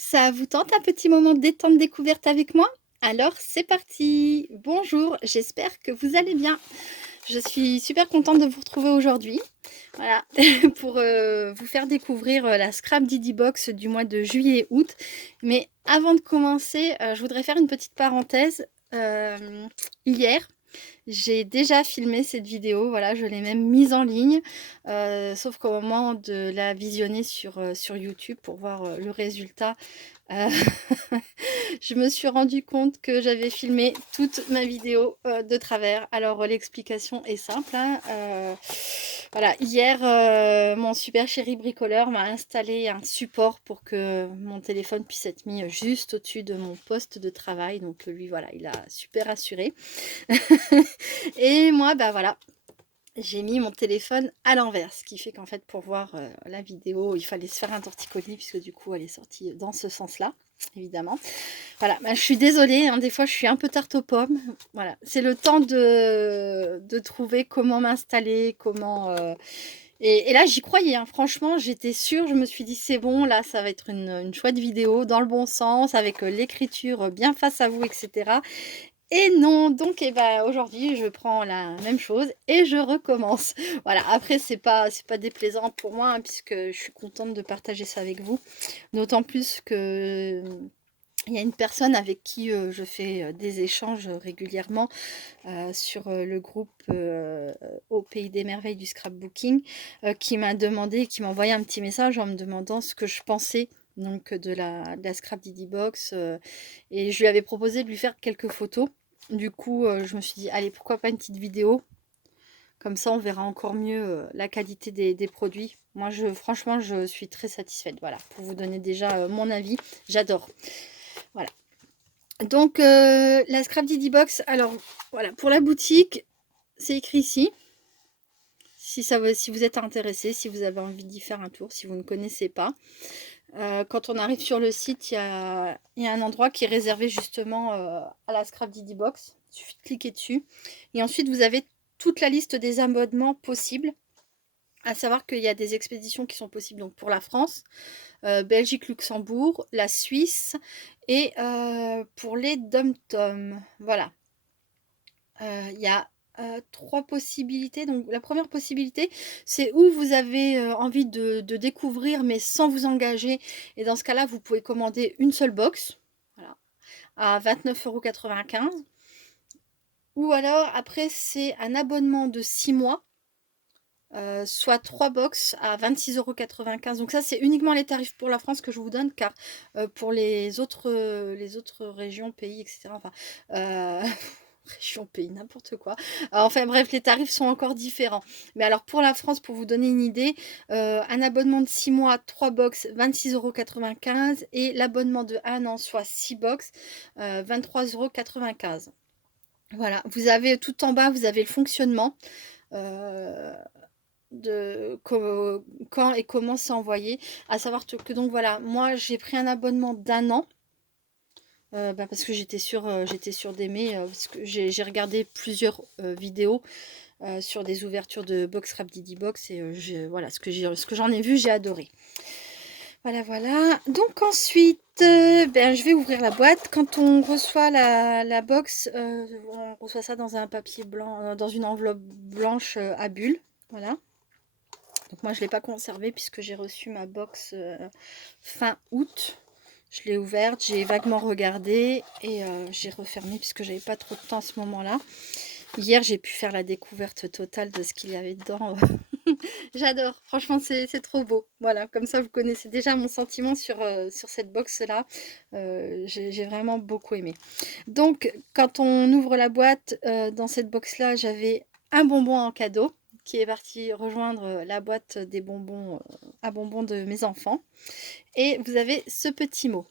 Ça vous tente un petit moment de détente découverte avec moi? Alors c'est parti! Bonjour, j'espère que vous allez bien. Je suis super contente de vous retrouver aujourd'hui. Voilà, pour vous faire découvrir la Scrap Didi Box du mois de juillet-août. Mais avant de commencer, je voudrais faire une petite parenthèse. Hier, j'ai déjà filmé cette vidéo, voilà, je l'ai même mise en ligne, sauf qu'au moment de la visionner sur YouTube pour voir le résultat, Heu, je me suis rendu compte que j'avais filmé toute ma vidéo, de travers. Alors, l'explication est simple, hein, voilà, hier, mon super chéri bricoleur m'a installé un support pour que mon téléphone puisse être mis, juste au-dessus de mon poste de travail. Donc, lui, voilà, il a super assuré. Et moi, bah, voilà, j'ai mis mon téléphone à l'envers, ce qui fait qu'en fait, pour voir, la vidéo, il fallait se faire un torticolis puisque du coup, elle est sortie dans ce sens-là, évidemment. Voilà, bah, je suis désolée, hein, des fois, je suis un peu tarte aux pommes. Voilà, c'est le temps de trouver comment m'installer, comment, et là, j'y croyais, hein, franchement, j'étais sûre, je me suis dit: «C'est bon, là, ça va être une chouette vidéo dans le bon sens avec, l'écriture, bien face à vous et cetera». Et non, donc et bah, aujourd'hui, je prends la même chose et je recommence. Voilà, après c'est pas déplaisant pour moi, hein, puisque je suis contente de partager ça avec vous. D'autant plus que, il y a une personne avec qui, je fais, des échanges, régulièrement, sur, le groupe, Au pays des merveilles du scrapbooking, qui m'a demandé qui m'a envoyé un petit message en me demandant ce que je pensais donc de la Scrap Didi Box, et je lui avais proposé de lui faire quelques photos. Du coup, je me suis dit: «Allez, pourquoi pas une petite vidéo?» Comme ça, on verra encore mieux, la qualité des produits. Moi, franchement, je suis très satisfaite, voilà, pour vous donner déjà, mon avis. J'adore, voilà. Donc, la Scrap Didi Box, alors voilà, pour la boutique, c'est écrit ici. Si vous êtes intéressé, si vous avez envie d'y faire un tour, si vous ne connaissez pas. Quand on arrive sur le site, il y a un endroit qui est réservé justement, à la Scrap Didi Box. Il suffit de cliquer dessus et ensuite vous avez toute la liste des abonnements possibles. À savoir qu'il y a des expéditions qui sont possibles donc pour la France, Belgique, Luxembourg, la Suisse et pour les DOM-TOM. Voilà. Il y a, 3 possibilités. Donc la première possibilité, c'est où vous avez, envie de découvrir mais sans vous engager, et dans ce cas-là, vous pouvez commander une seule box, voilà, à 29,95 €. Ou alors après, c'est un abonnement de 6 mois, soit 3 box à 26,95 €. Donc ça, c'est uniquement les tarifs pour la France que je vous donne, car, pour les autres régions, pays et cetera, enfin, région, pays, n'importe quoi. Enfin bref, les tarifs sont encore différents. Mais alors pour la France, pour vous donner une idée, un abonnement de 6 mois, 3 box, 26,95 € et l'abonnement de 1 an, soit 6 box, 23,95 €. Voilà, vous avez tout en bas, vous avez le fonctionnement, heu de quand et comment c'est envoyé. À savoir que donc voilà, moi j'ai pris un abonnement d'un an, bah, parce que j'étais sûre d'aimer, parce que j'ai regardé plusieurs, vidéos, sur des ouvertures de box Rap Didi Box, et voilà, ce que j'en ai vu, j'ai adoré. Voilà, voilà. Donc ensuite, ben, je vais ouvrir la boîte. Quand on reçoit la box, on reçoit ça dans un papier blanc, dans une enveloppe blanche, à bulles. Voilà. Donc moi je ne l'ai pas conservé puisque j'ai reçu ma box, fin août. Je l'ai ouverte, j'ai vaguement regardé et j'ai refermé puisque j'avais pas trop de temps à ce moment-là. Hier j'ai pu faire la découverte totale de ce qu'il y avait dedans. J'adore, franchement c'est trop beau. Voilà, comme ça vous connaissez déjà mon sentiment sur cette box-là. J'ai vraiment beaucoup aimé. Donc quand on ouvre la boîte, dans cette box-là, j'avais un bonbon en cadeau qui est parti rejoindre la boîte des bonbons, à bonbons de mes enfants. Et vous avez ce petit mot.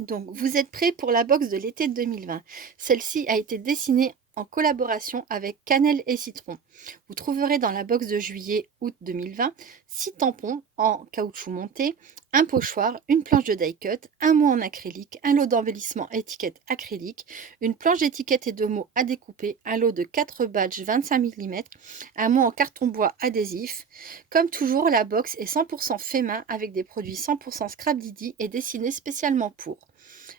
Donc, vous êtes prêts pour la box de l'été 2020. Celle-ci a été dessinée en collaboration avec Cannelle et Citron. Vous trouverez dans la box de juillet-août 2020 6 tampons en caoutchouc monté, un pochoir, une planche de die cut, un mot en acrylique, un lot d'embellissement étiquette acrylique, une planche d'étiquette et de mots à découper, un lot de 4 badges 25 mm, un mot en carton bois adhésif. Comme toujours, la box est 100% fait main avec des produits 100% Scrap Didi et dessinés spécialement pour.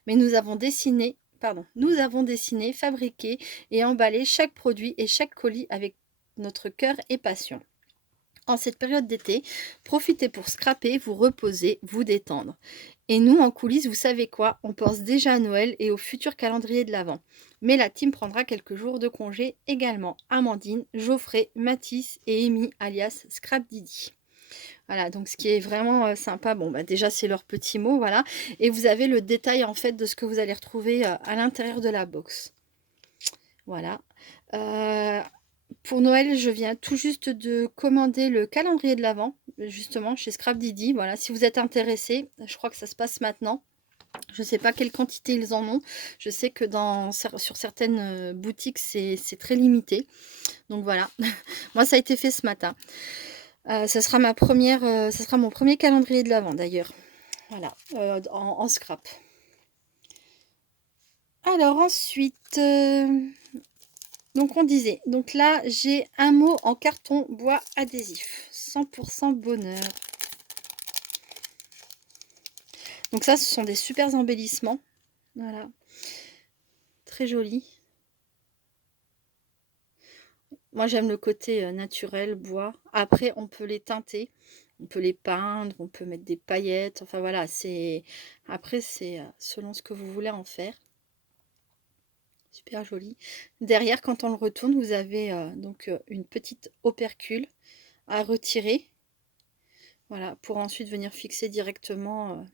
Mais nous avons dessiné, fabriqué et emballé chaque produit et chaque colis avec notre cœur et passion. En cette période d'été, profitez pour scraper, vous reposer, vous détendre. Et nous, en coulisses, vous savez quoi? On pense déjà à Noël et au futur calendrier de l'Avent. Mais la team prendra quelques jours de congé également. Amandine, Geoffrey, Mathis et Amy, alias Scrap Didi. Voilà, donc ce qui est vraiment sympa, bon, bah, déjà, c'est leurs petits mots, voilà. Et vous avez le détail, en fait, de ce que vous allez retrouver à l'intérieur de la box. Voilà. Pour Noël, je viens tout juste de commander le calendrier de l'Avent, justement, chez Scrap Didi. Voilà, si vous êtes intéressé, je crois que ça se passe maintenant. Je ne sais pas quelle quantité ils en ont. Je sais que sur certaines boutiques, c'est très limité. Donc voilà, moi, ça a été fait ce matin. Ça sera mon premier calendrier de l'Avent d'ailleurs. Voilà, en scrap. Alors ensuite, donc on disait, donc là j'ai un mot en carton bois adhésif, 100% bonheur. Donc ça, ce sont des super embellissements. Voilà, très joli. Moi j'aime le côté naturel, bois. Après on peut les teinter, on peut les peindre, on peut mettre des paillettes. Enfin voilà, après c'est selon ce que vous voulez en faire. Super joli. Derrière, quand on le retourne, vous avez donc une petite opercule à retirer. Voilà, pour ensuite venir fixer directement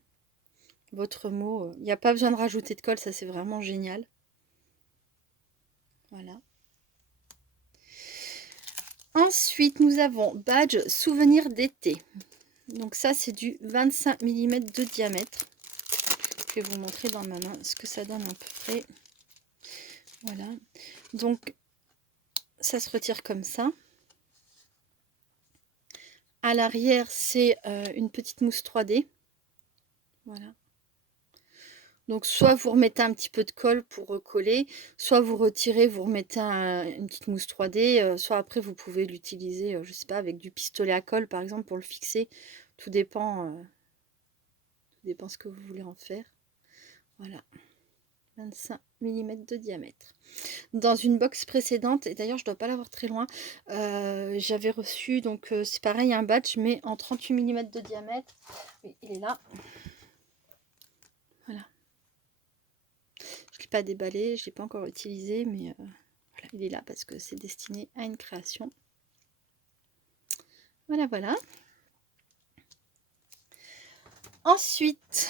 votre mot. Il n'y a pas besoin de rajouter de colle, ça c'est vraiment génial. Voilà. Ensuite, nous avons badge souvenir d'été. Donc ça, c'est du 25 mm de diamètre. Je vais vous montrer dans ma main ce que ça donne à peu près. Voilà. Donc, ça se retire comme ça. À l'arrière, c'est une petite mousse 3D. Voilà. Donc, soit vous remettez un petit peu de colle pour recoller, soit vous retirez, vous remettez une petite mousse 3D, soit après vous pouvez l'utiliser, je sais pas, avec du pistolet à colle par exemple pour le fixer. Tout dépend ce que vous voulez en faire. Voilà, 25 mm de diamètre. Dans une box précédente, et d'ailleurs je dois pas l'avoir très loin, j'avais reçu, donc c'est pareil, un batch, mais en 38 mm de diamètre. Oui, il est là. Voilà. Je ne l'ai pas déballé, je ne l'ai pas encore utilisé, mais voilà, il est là parce que c'est destiné à une création. Voilà, voilà. Ensuite,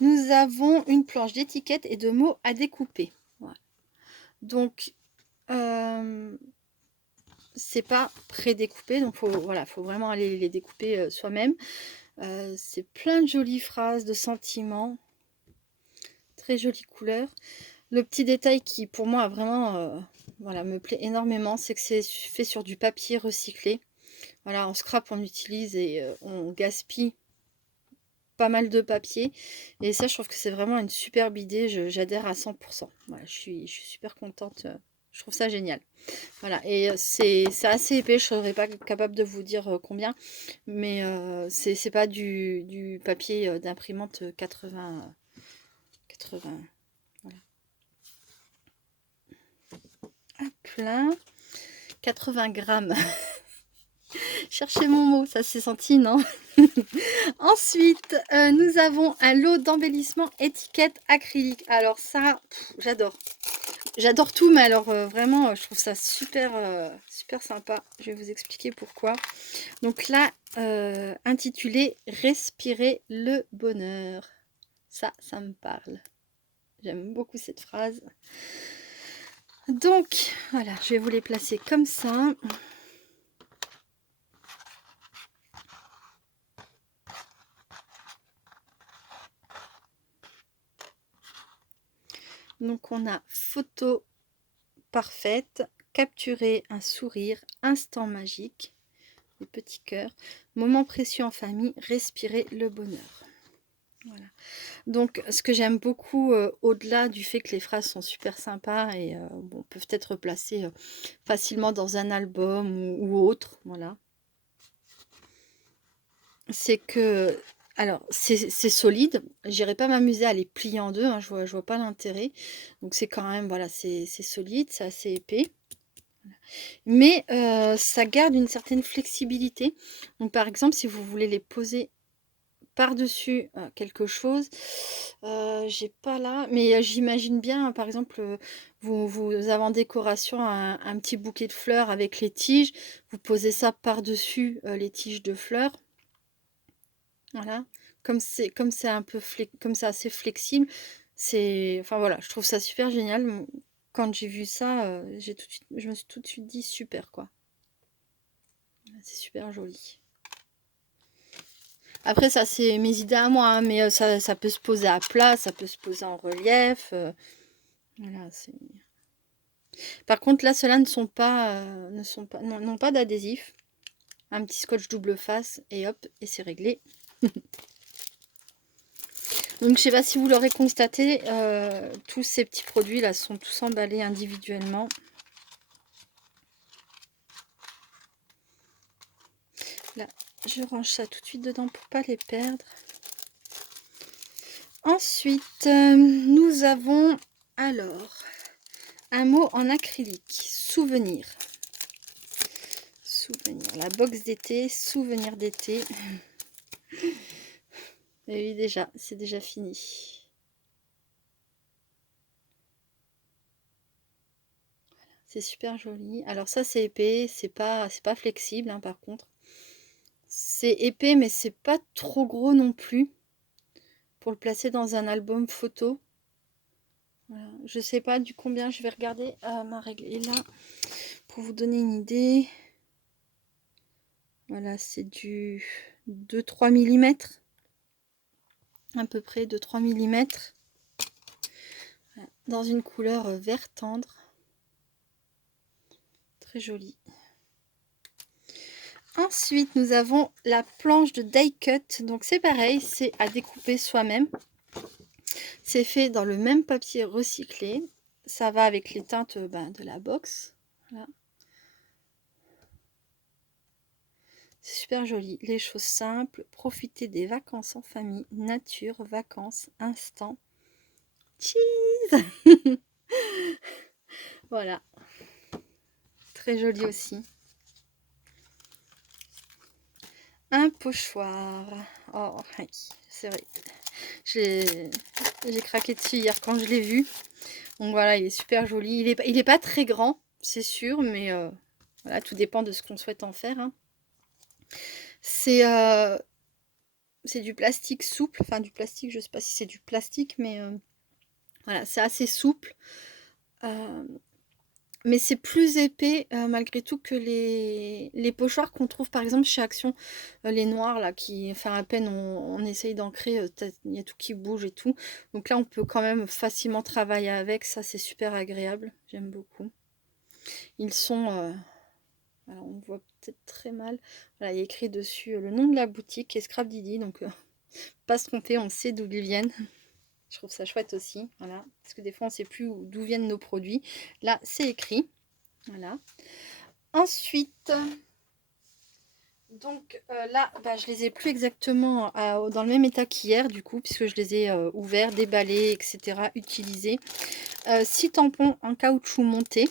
nous avons une planche d'étiquettes et de mots à découper. Voilà. Donc, c'est pas pré-découpé, donc voilà, faut vraiment aller les découper soi-même. C'est plein de jolies phrases, de sentiments, très jolies couleurs. Le petit détail qui pour moi a vraiment voilà, me plaît énormément, c'est que c'est fait sur du papier recyclé. Voilà, en scrap on utilise et on gaspille pas mal de papier, et ça je trouve que c'est vraiment une superbe idée. J'adhère à 100%. Voilà, je suis super contente, je trouve ça génial. Voilà, et c'est assez épais, je serais pas capable de vous dire combien, mais c'est pas du papier d'imprimante 80, voilà. À plein, 80 grammes. Cherchez mon mot, ça s'est senti, non? Ensuite, nous avons un lot d'embellissement étiquette acrylique. Alors ça, j'adore. J'adore tout, mais alors vraiment, je trouve ça super, super sympa. Je vais vous expliquer pourquoi. Donc là, intitulé Respirer le bonheur. Ça me parle. J'aime beaucoup cette phrase. Donc, voilà, je vais vous les placer comme ça. Donc, on a photo parfaite, capturer un sourire, instant magique, les petits cœurs, moment précieux en famille, respirer le bonheur. Voilà. Donc, ce que j'aime beaucoup, au-delà du fait que les phrases sont super sympas et bon, peuvent être placées facilement dans un album ou autre, voilà. C'est que, alors, c'est solide. J'irai pas m'amuser à les plier en deux, hein, je vois pas l'intérêt. Donc, c'est quand même, voilà, c'est solide, c'est assez épais. Mais ça garde une certaine flexibilité. Donc, par exemple, si vous voulez les poser par-dessus quelque chose, j'ai pas là, mais j'imagine bien, par exemple, vous avez en décoration un petit bouquet de fleurs avec les tiges, vous posez ça par-dessus les tiges de fleurs, voilà, comme c'est un peu comme c'est assez flexible, c'est, enfin voilà, je trouve ça super génial. Quand j'ai vu ça, je me suis tout de suite dit super quoi, c'est super joli. Après, ça, c'est mes idées à moi, hein, mais ça peut se poser à plat, ça peut se poser en relief. Voilà, c'est... Par contre, là, ceux-là n'ont pas d'adhésif. Un petit scotch double face et hop, et c'est réglé. Donc, je sais pas si vous l'aurez constaté, tous ces petits produits-là sont tous emballés individuellement. Là, je range ça tout de suite dedans pour pas les perdre. Ensuite, nous avons alors un mot en acrylique, souvenir. Souvenir, la box d'été, souvenir d'été. Et oui, déjà, c'est déjà fini. C'est super joli. Alors ça, c'est épais, c'est pas flexible, hein, par contre. C'est épais, mais c'est pas trop gros non plus pour le placer dans un album photo. Voilà. Je sais pas du combien, je vais regarder ma règle est là pour vous donner une idée. Voilà, c'est du 2-3 mm. À peu près de 3 mm. Voilà. Dans une couleur vert tendre. Très jolie. Ensuite, nous avons la planche de die cut. Donc c'est pareil, c'est à découper soi-même. C'est fait dans le même papier recyclé. Ça va avec les teintes de la box. Voilà. C'est super joli. Les choses simples. Profiter des vacances en famille. Nature, vacances, instant. Cheese. Voilà. Très joli aussi. Un pochoir. Oh, oui, c'est vrai. J'ai craqué dessus hier quand je l'ai vu. Donc voilà, il est super joli. Il est pas très grand, c'est sûr, mais voilà, tout dépend de ce qu'on souhaite en faire. Hein. C'est du plastique souple. Enfin, du plastique, je sais pas si c'est du plastique, mais voilà, c'est assez souple. Mais c'est plus épais malgré tout que les pochoirs qu'on trouve par exemple chez Action, les noirs là, qui, enfin à peine on essaye d'ancrer, il y a tout qui bouge et tout. Donc là on peut quand même facilement travailler avec, ça c'est super agréable, j'aime beaucoup. Ils sont, alors on voit peut-être très mal, voilà, il y a écrit dessus le nom de la boutique et Scrap Didi, donc pas se tromper, on sait d'où ils viennent. Je trouve ça chouette aussi, voilà, parce que des fois on ne sait plus d'où viennent nos produits. Là c'est écrit. Voilà. Ensuite, donc là, je les ai plus exactement dans le même état qu'hier, du coup, puisque je les ai ouverts, déballés, etc., utilisés. 6 tampons en caoutchouc montés.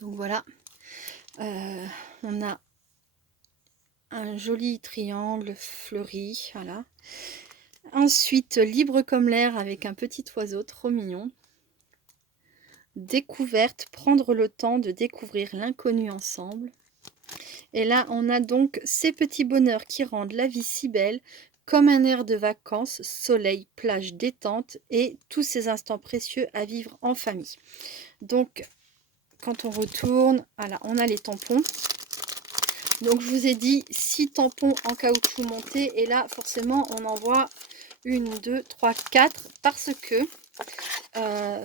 Donc voilà. On a un joli triangle fleuri. Voilà. Ensuite, libre comme l'air avec un petit oiseau trop mignon. Découverte, prendre le temps de découvrir l'inconnu ensemble. Et là, on a donc ces petits bonheurs qui rendent la vie si belle, comme un air de vacances, soleil, plage, détente et tous ces instants précieux à vivre en famille. Donc, quand on retourne, voilà, on a les tampons. Donc, je vous ai dit 6 tampons en caoutchouc monté. Et là, forcément, on en voit 1, 2, 3, 4 parce que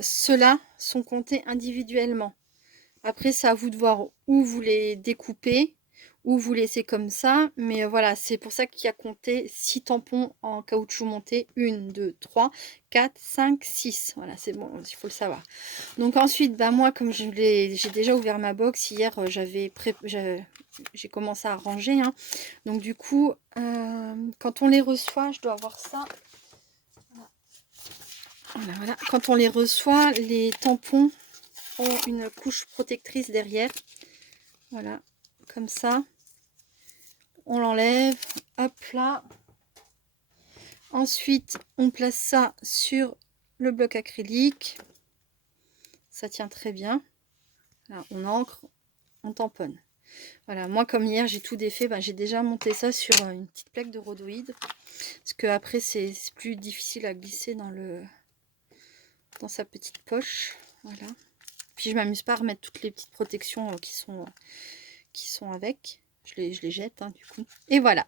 ceux-là sont comptés individuellement. Après, c'est à vous de voir où vous les découpez, ou vous laissez comme ça. Mais voilà, c'est pour ça qu'il y a compté 6 tampons en caoutchouc monté. 1, 2, 3, 4, 5, 6. Voilà, c'est bon, il faut le savoir. Donc ensuite, bah moi, comme j'ai déjà ouvert ma box, hier, j'ai commencé à ranger. Hein. Donc du coup, quand on les reçoit, je dois avoir ça. Voilà, voilà. Quand on les reçoit, les tampons ont une couche protectrice derrière. Voilà, comme ça. On l'enlève. Hop là. Ensuite, on place ça sur le bloc acrylique. Ça tient très bien. Là, on encre, on tamponne. Voilà, moi comme hier j'ai tout défait, bah, j'ai déjà monté ça sur une petite plaque de rhodoïde. Parce que après c'est plus difficile à glisser dans sa petite poche. Voilà. Puis je m'amuse pas à remettre toutes les petites protections qui sont avec. Je les jette hein, du coup. Et voilà.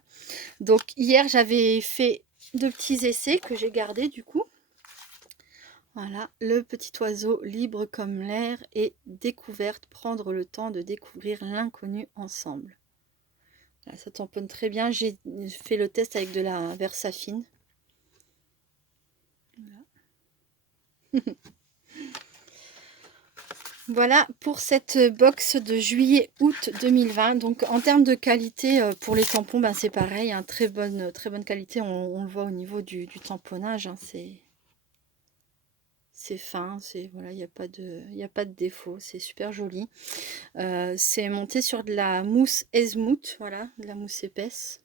Donc hier j'avais fait 2 petits essais que j'ai gardés du coup. Voilà, le petit oiseau libre comme l'air et découverte, prendre le temps de découvrir l'inconnu ensemble. Voilà, ça tamponne très bien. J'ai fait le test avec de la Versafine. Voilà. Voilà pour cette box de juillet-août 2020. Donc en termes de qualité, pour les tampons, ben, c'est pareil, hein, très bonne qualité. On le voit au niveau du tamponnage. Hein, c'est fin, voilà, il n'y a pas de défaut, c'est super joli. C'est monté sur de la mousse Esmouth, voilà, de la mousse épaisse.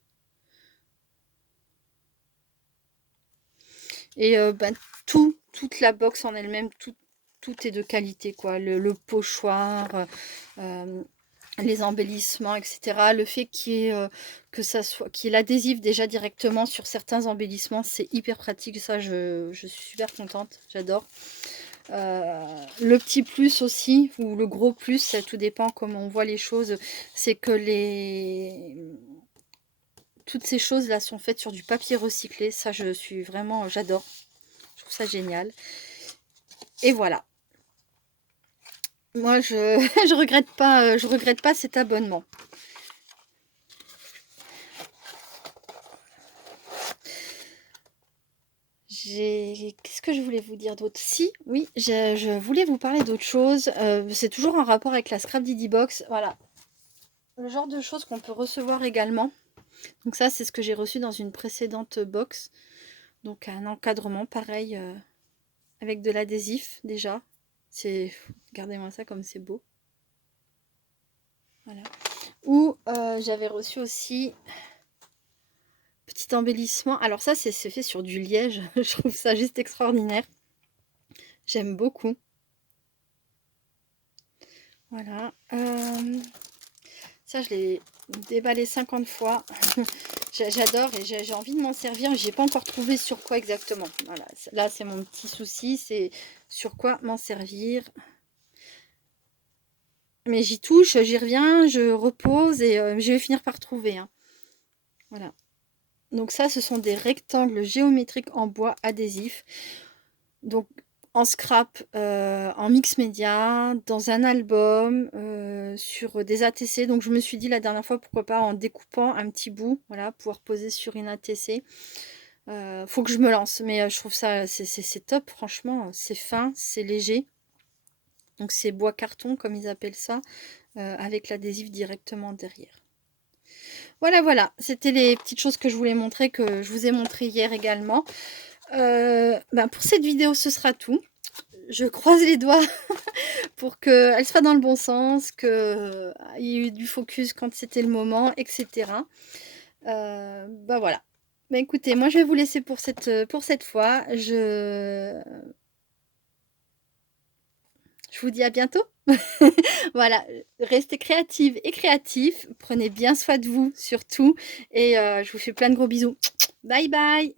Et ben, toute la box en elle-même, tout est de qualité, quoi. Le pochoir, les embellissements, etc. Le fait qu'il y ait, qu'il y ait l'adhésif déjà directement sur certains embellissements, c'est hyper pratique. Ça, je suis super contente, j'adore. Le petit plus aussi, ou le gros plus, ça tout dépend comment on voit les choses, c'est que toutes ces choses là sont faites sur du papier recyclé. Ça, j'adore, je trouve ça génial. Et voilà, moi je regrette pas cet abonnement. Qu'est-ce que je voulais vous dire d'autre? Si, oui, je voulais vous parler d'autre chose. C'est toujours en rapport avec la Scrap Didi Box. Voilà, le genre de choses qu'on peut recevoir également. Donc ça, c'est ce que j'ai reçu dans une précédente box. Donc un encadrement pareil, avec de l'adhésif déjà. Regardez-moi ça comme c'est beau. Voilà. Ou j'avais reçu aussi petit embellissement. Alors ça, c'est fait sur du liège. Je trouve ça juste extraordinaire. J'aime beaucoup. Voilà. Ça, je l'ai déballé 50 fois. J'adore et j'ai envie de m'en servir. J'ai pas encore trouvé sur quoi exactement. Voilà. Là, c'est mon petit souci. C'est sur quoi m'en servir. Mais j'y touche, j'y reviens, je repose et je vais finir par trouver. Hein. Voilà. Donc ça, ce sont des rectangles géométriques en bois adhésif. Donc en scrap, en mix média, dans un album, sur des ATC. Donc je me suis dit la dernière fois, pourquoi pas en découpant un petit bout, voilà, pouvoir poser sur une ATC. Faut que je me lance, mais je trouve ça, c'est top, franchement, c'est fin, c'est léger. Donc c'est bois carton, comme ils appellent ça, avec l'adhésif directement derrière. Voilà, voilà, c'était les petites choses que je voulais montrer, que je vous ai montré hier également. Ben pour cette vidéo, ce sera tout. Je croise les doigts pour qu'elle soit dans le bon sens, qu'il y ait eu du focus quand c'était le moment, etc. Ben voilà. Ben écoutez, moi je vais vous laisser pour cette fois. Je vous dis à bientôt. Voilà, restez créatives et créatifs. Prenez bien soin de vous surtout. Et je vous fais plein de gros bisous. Bye bye.